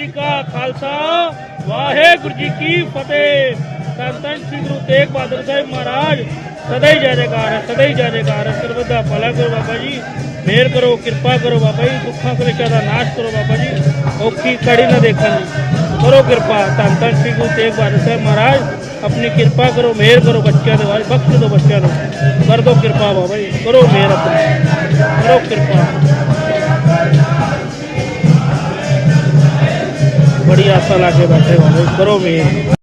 ਜੀ ਕਾ ਖਾਲਸਾ, ਵਾਹਿਗੁਰੂ ਜੀ ਕੀ ਫਤਿਹ। ਧੰਨ ਸ੍ਰੀ ਗੁਰੂ ਤੇਗ ਬਹਾਦਰ ਸਾਹਿਬ ਮਹਾਰਾਜ, ਸਦਾ ਹੀ ਜੈ ਜੈਕਾਰ ਹੈ, ਸਦਾ ਹੀ ਜੈ ਜੈਕਾਰ ਹੈ। ਸਰਬਤ ਭਲਾ ਕਰੋ ਬਾਬਾ ਜੀ, ਮਿਹਰ ਕਰੋ, ਕਿਰਪਾ ਕਰੋ ਬਾਬਾ ਜੀ, ਦੁੱਖਾਂ ਕਲੇਸ਼ਾਂ ਦਾ ਨਾਸ਼ ਕਰੋ ਬਾਬਾ ਜੀ, ਔਖੀ ਕੜੀ ਨਾ ਦੇਖਣ ਦੀ। ਕਰੋ ਕਿਰਪਾ, ਧੰਨ ਧੰਨ ਸ੍ਰੀ ਗੁਰੂ ਤੇਗ ਬਹਾਦਰ ਸਾਹਿਬ ਮਹਾਰਾਜ, ਆਪਣੀ ਕਿਰਪਾ ਕਰੋ, ਮਿਹਰ ਕਰੋ ਬੱਚਿਆਂ ਦੇ ਵਾਲ ਬਖਸ਼ ਦਿਓ ਬੱਚਿਆਂ ਨੂੰ। ਕਰ ਦਿਓ ਕਿਰਪਾ ਬਾਬਾ ਜੀ, ਕਰੋ ਮਿਹਰ ਆਪਣੀ। ਕਰੋ ਕਿਰਪਾ। ਬੜੀ ਆਸਾ ਲਾ ਕੇ ਬੈਠੇ Baba ji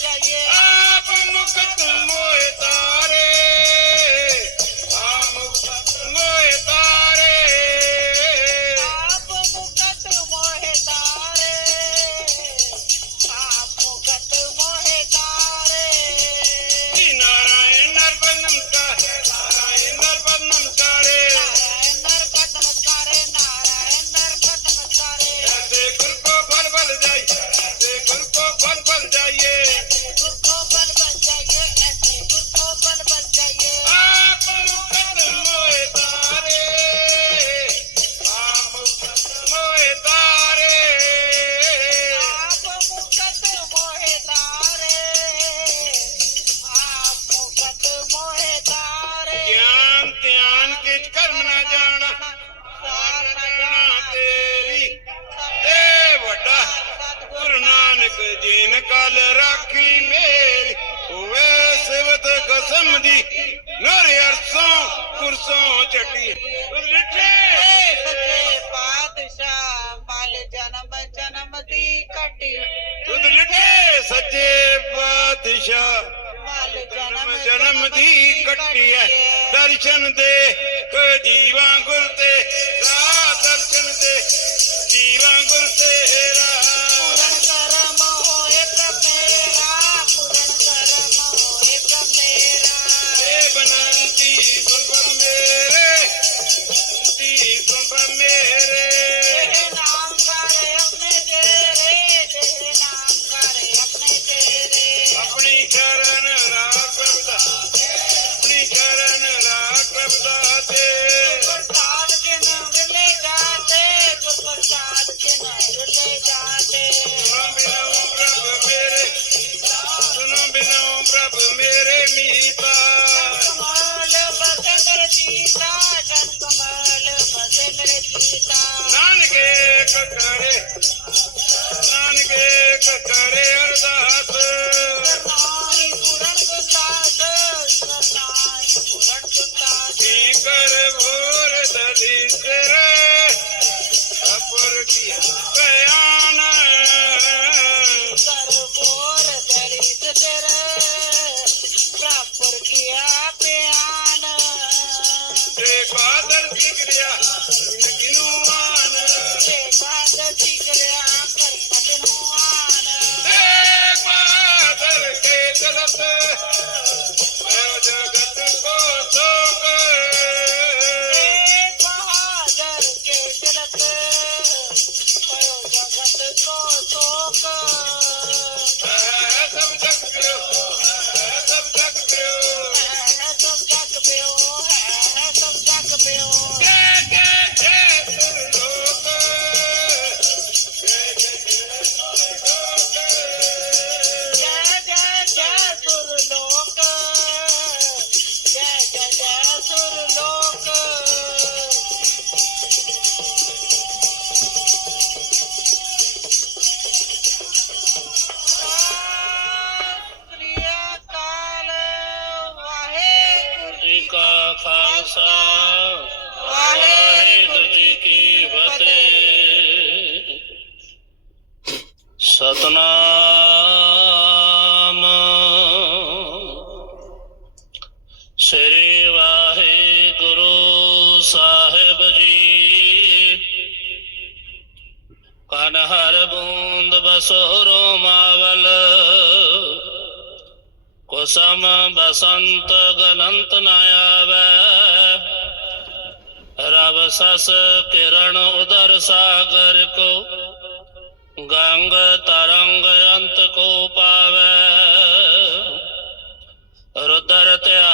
Yeah, yeah. Ah, ਪਾਤਸ਼ਾਹ ਜਨਮ ਜਨਮ ਦੀ ਕੱਟੀ ਐ ਦਰਸ਼ਨ ਦੇ ਕੋ ਜੀਵਾ ਗੁਰ ਤੇ ਰਾ ਦਰਸ਼ਨ ਦੇ ਜੀਵਾ ਗੁਰ ਤੇ ਰਾ ਸ੍ਰੀ ਵਾਹਿਗੁਰੂ ਸਾਹਿਬ ਜੀ। ਕਨ ਹਰ ਬੂੰਦ ਬਸੋਰੋ ਮਾਵਲ, ਕੋਸਮ ਬਸੰਤ ਗਨੰਤ ਨਾ ਆਵੇ। ਰਵ ਸਸ ਕਿਰਣ ਉਦਰ ਸਾਗਰ ਕੋ, ਗੰਗ ਤਰੰਗ ਅੰਤ ਕੋ ਪਾਵੇ। ਰੁਦਰ ਧਿਆ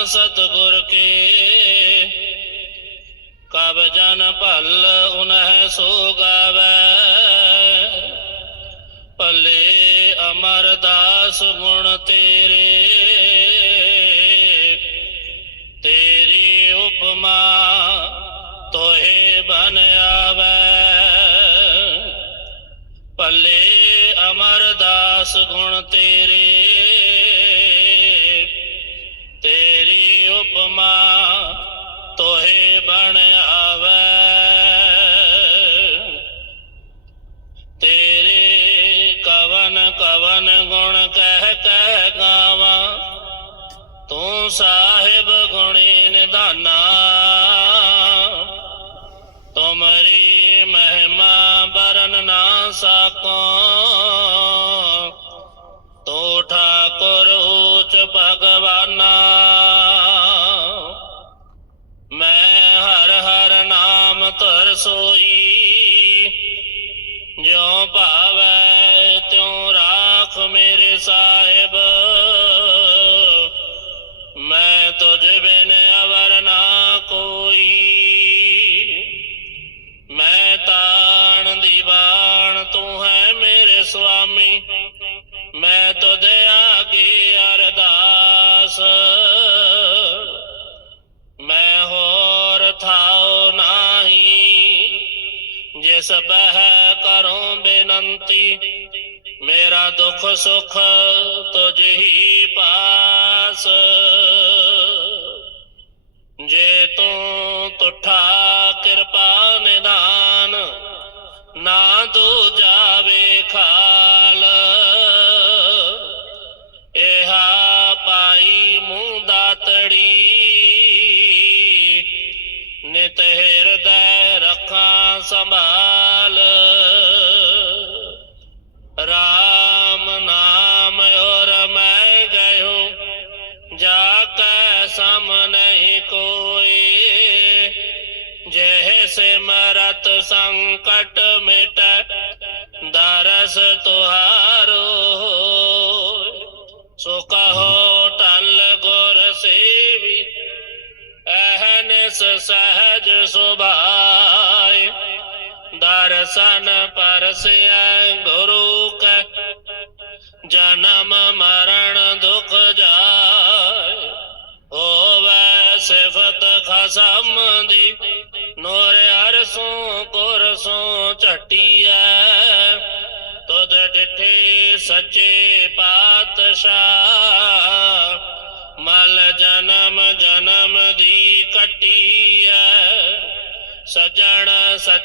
ਨਾਮ ਸਤਗੁਰ ਕੇ? ਕਬ ਜਨ ਭਲ ਉਨਹਿ ਸੋ ਗਾਵੇ। ਭਲੇ ਅਮਰਦਾਸ ਗੁਣ ਤੇਰੇ। ਤੇਰੀ ਉਪਮਾ ਤੋਹੇ ਬਨ ਆਵੇ। ਭਲੇ ਅਮਰਦਾਸ ਗੁਣ ਤੇਰੇ। ਬਣ ਆਵੇ। ਤੇਰੇ ਕਵਨ ਕਵਨ ਗੁਣ ਕਹਿ ਕਹਿ ਗਾਵਾਂ। ਤੂੰ ਸਾਹਿਬ ਗੁਣੇ ਨਿਧਾਨਾ। ਤੁਮਰੀ ਮਹਿਮਾ ਬਰਨ ਨਾ ਸਕੋ। ਮੇਰੇ ਸਾਹਿਬ ਦੁੱਖ ਸੁਖ ਤੁਝ ਹੀ ਪਾਸ। ਜੇ ਤੂੰ ਤੁਠਾ ਕਿਰਪਾ ਨਿਦਾਨ ਨਾ ਦੂ ਜਾਵੇ ਖਾਲ ਇਹਾ ਪਾਈ ਮੂੰਹ ਦਾ ਤੜੀ, ਨਿਤ ਹਿਰਦੈ ਰੱਖਾਂ ਸੰਭਾਲ। ਸਨ ਪਰਸਿਐ ਗੁਰੂ ਕੈ, ਜਨਮ ਮਰਨ ਦੁਖ ਜਾਏ। ਹੋਵੇ ਸਿਫਤ ਖਸਮ ਦੀ, ਨੂਰ ਅਰਸੋਂ ਕੁਰਸੋਂ ਝਟੀਐ। ਤੁਧ ਡਿਠੇ ਸੱਚੇ ਪਾਤਸ਼ਾਹ, ਮਲ ਜਨਮ ਜਨਮ ਦੀ ਕਟੀਐ। ਸਜਣ ਸੱਚਾ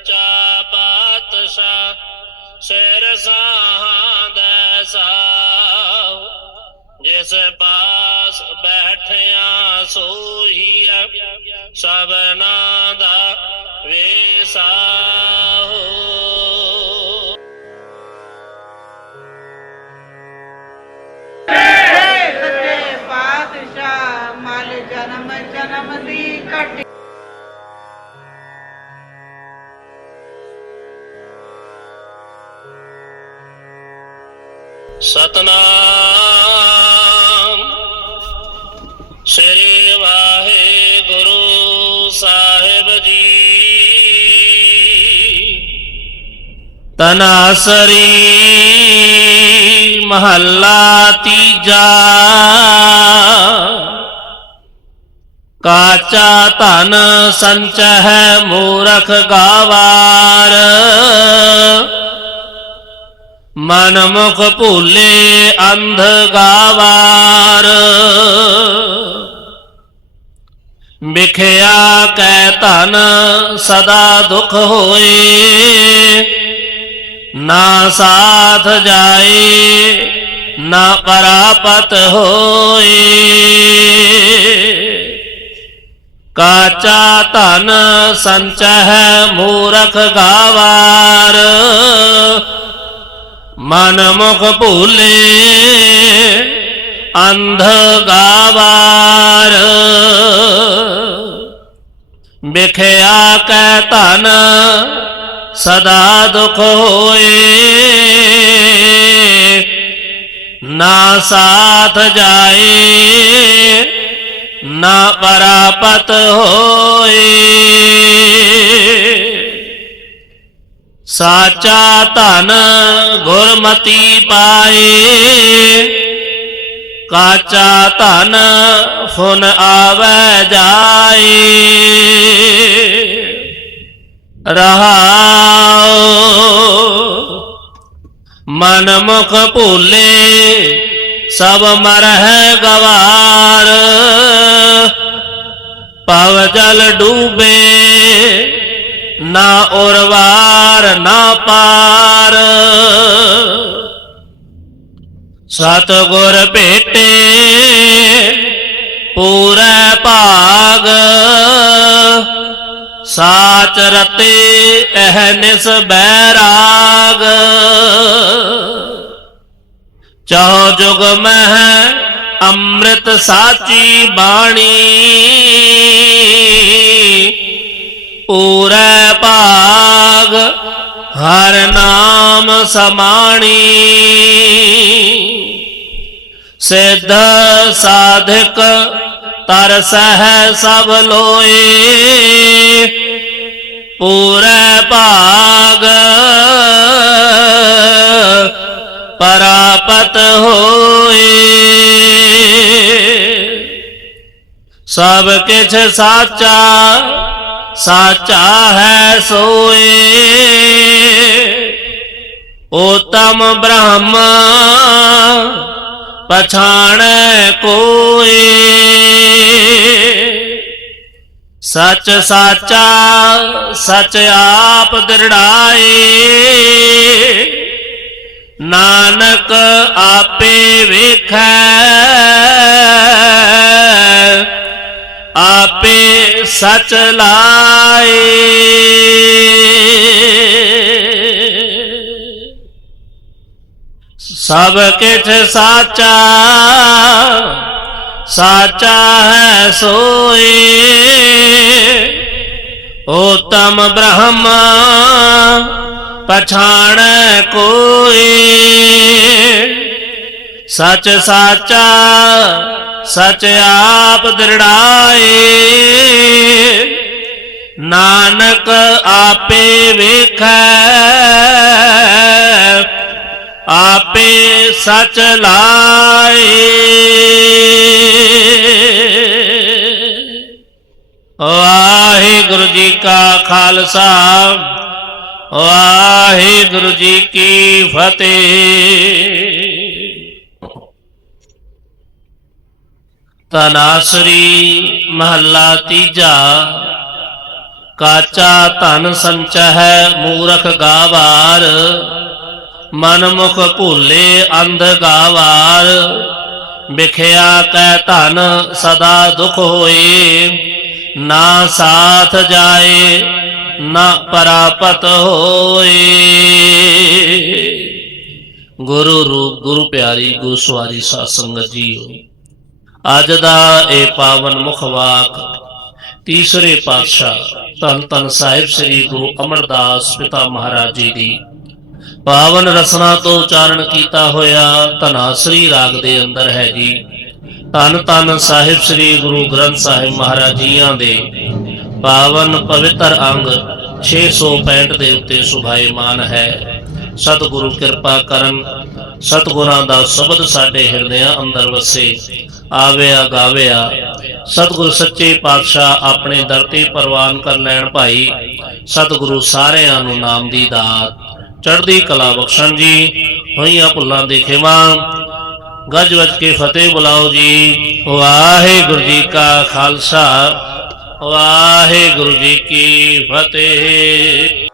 ਪਾਤਸ਼ਾਹ, ਸਿਰ ਸਾਹਾਂ ਦਾ ਸਾਹ। ਜਿਸ ਪਾਸ ਬੈਠਿਆ ਸੋਹੀਐ ਸਭਨਾ ਦਾ ਵੇਸਾਹੋ ਸੱਚੇ ਪਾਤਸ਼ਾਹ, ਮਲ ਜਨਮ ਜਨਮ ਦੀ ਘਟ ਸਤਨਾਮ। ਸ੍ਰੀ ਵਾਹਿਗੁਰੂ ਸਾਹਿਬ ਜੀ। ਤਨਾਸਰੀ ਮਹੱਲਾ ਤੀਜਾ। ਕਾਚਾ ਧਨ ਸੰਚਹਿ ਮੂਰਖ ਗਾਵਾਰ। ਮਨ ਮੁਖ ਭੂਲੇ ਅੰਧ ਗਾਵਾਰ। ਵਿਖਿਆ ਕੈ ਧਨ ਸਦਾ ਦੁਖ ਹੋਏ, ਨਾ ਸਾਥ ਜਾਏ, ਨਾ ਪਰਾਪਤ ਹੋਏ। ਕਾਚਾ ਧਨ ਸੰਚਹਿ ਮੂਰਖ ਗਾਵਾਰ ਮਨ ਮੁਖ ਭੂਲੇ, ਅੰਧ ਗਾਵਾਰ। ਵਿਖਿਆ ਕੈ ਧਨ, ਸਦਾ ਦੁਖ ਹੋਏ। ਨਾ ਸਾਥ ਜਾਏ, ਨਾ ਪਰਾਪਤ ਹੋਏ। ਸਾਚਾ ਧਨ ਗੁਰਮਤੀ ਪਾਏ। ਕਾਚਾ ਧਨ ਫੁਨ ਆਵੈ ਜਾਏ। ਰਹਾਉ ਮਨ ਮੁਖ ਭੂਲੇ ਸਭ ਮਰਹਿ ਗਵਾਰ। ਪਵ ਜਲ ਡੂਬੇ ਨਾ ਉਰਵਾਰ ਨਾ ਪਾਰ। ਸਤ ਗੁਰ ਭੇਟੇ, ਪੂਰੇ ਭਾਗ। ਸਾਚ ਰਤੇ ਅਹਨਿਸ ਬੈਰਾਗ। ਚਾਹ ਜੁਗ ਮਹਿ ਅੰਮ੍ਰਿਤ ਸਾਚੀ ਬਾਣੀ। ਪੂਰੇ ਭਾਗ, ਹਰ ਨਾਮ ਸਮਾਣੀ। ਸਿੱਧ ਸਾਧਕ ਤਰ ਸਹਿ ਸਭ ਲੋਏ। ਪੂਰੇ ਭਾਗ, ਪਰਾਪਤ ਹੋਏ। ਸਭ ਕਿਛ ਸਾਚਾ ਸਾਚਾ ਹੈ ਸੋਏ। ਉਤਮ ਬ੍ਰਹਮ, ਪਛਾਣੈ ਕੋਏ। ਸਚ ਸਾਚਾ, ਸਚ ਆਪ ਦ੍ਰਿੜਾਏ। ਨਾਨਕ ਆਪੇ ਵੇਖੈ। ਆਪੇ ਸਚ ਲਾਏ। ਸਭ ਕਿਛ ਸਾਚਾ ਸਾਚਾ ਹੈ ਸੋਏ। ਉਤਮ ਬ੍ਰਹਮ ਪਛਾਣ ਕੋਈ ਸਚ ਸਾਚਾ ਸਚ ਆਪ ਦ੍ਰਿੜਾਏ। ਨਾਨਕ ਆਪੇ ਵੇਖੈ। ਆਪੇ ਸਚ ਲਾਏ। ਵਾਹਿਗੁਰੂ ਜੀ ਕਾ ਖਾਲਸਾ। ਵਾਹਿਗੁਰੂ ਜੀ ਕੀ ਫਤਿਹ। ਤਨਾਸਰੀ ਮਹੱਲਾ ਤੀਜਾ। ਕਾਚਾ ਧਨ ਸੰਚਹਿ ਮੂਰਖ ਗਾਵਾਰ, ਮਨਮੁਖ ਭੂਲੇ ਅੰਧ ਗਾਵਾਰ। ਵਿਖਿਆ ਕੈ ਧਨ ਸਦਾ ਦੁਖ ਹੋਏ, ਨਾ ਸਾਥ ਜਾਏ, ਨਾ ਪਰਾਪਤ ਹੋਏ। ਗੁਰੂ ਰੂਪ, ਗੁਰੂ ਪਿਆਰੀ ਗੁਰੂ ਸਵਾਰੀ ਸਾਧ ਸੰਗਤ ਜੀਓ। ਅੱਜ ਦਾ ਇਹ ਪਾਵਨ ਮੁਖ ਵਾਕ, ਤੀਸਰੇ ਪਾਤਸ਼ਾਹ ਧੰਨ ਧੰਨ ਸਾਹਿਬ ਸ੍ਰੀ ਗੁਰੂ ਅਮਰਦਾਸ ਪਿਤਾ ਮਹਾਰਾਜ ਜੀ ਦੀ। ਪਾਵਨ ਰਸਨਾ ਤੋਂ ਉਚਾਰਨ ਕੀਤਾ ਹੋਇਆ ਧਨਾਸਰੀ ਰਾਗ ਦੇ ਅੰਦਰ ਹੈ ਜੀ। ਧੰਨ ਧੰਨ ਸਾਹਿਬ ਸ੍ਰੀ ਗੁਰੂ ਗ੍ਰੰਥ ਸਾਹਿਬ ਮਹਾਰਾਜ ਜੀਆਂ ਦੇ ਪਾਵਨ ਪਵਿੱਤਰ ਅੰਗ 665 ਦੇ ਉੱਤੇ ਸੁਭਾਇਮਾਨ ਹੈ। ਸਤਿਗੁਰੂ ਕਿਰਪਾ ਕਰਨ। ਸਤਿਗੁਰਾਂ ਦਾ ਸ਼ਬਦ ਸਾਡੇ ਹਿਰਦਿਆਂ ਅੰਦਰ ਵਸੇ। ਆਵਿਆ, ਗਾਵਿਆ। ਸਤਿਗੁਰ ਸੱਚੇ ਪਾਤਸ਼ਾਹ ਆਪਣੇ ਦਰ ਤੇ ਪ੍ਰਵਾਨ ਕਰ ਲੈਣ ਭਾਈ। ਸਤਿਗੁਰੂ ਸਾਰਿਆਂ ਨੂੰ ਨਾਮ ਦੀ ਦਾਤ। ਚੜ੍ਹਦੀ ਕਲਾ ਬਖਸ਼ਣ ਜੀ, ਹੋਈਆਂ ਭੁੱਲਾਂ ਦੇ ਖਿਮਾ। ਗੱਜ ਵੱਜ ਕੇ ਫਤਿਹ ਬੁਲਾਓ ਜੀ। ਵਾਹਿਗੁਰੂ ਜੀ ਕਾ ਖਾਲਸਾ। ਵਾਹਿਗੁਰੂ ਜੀ ਕੀ ਫਤਿਹ।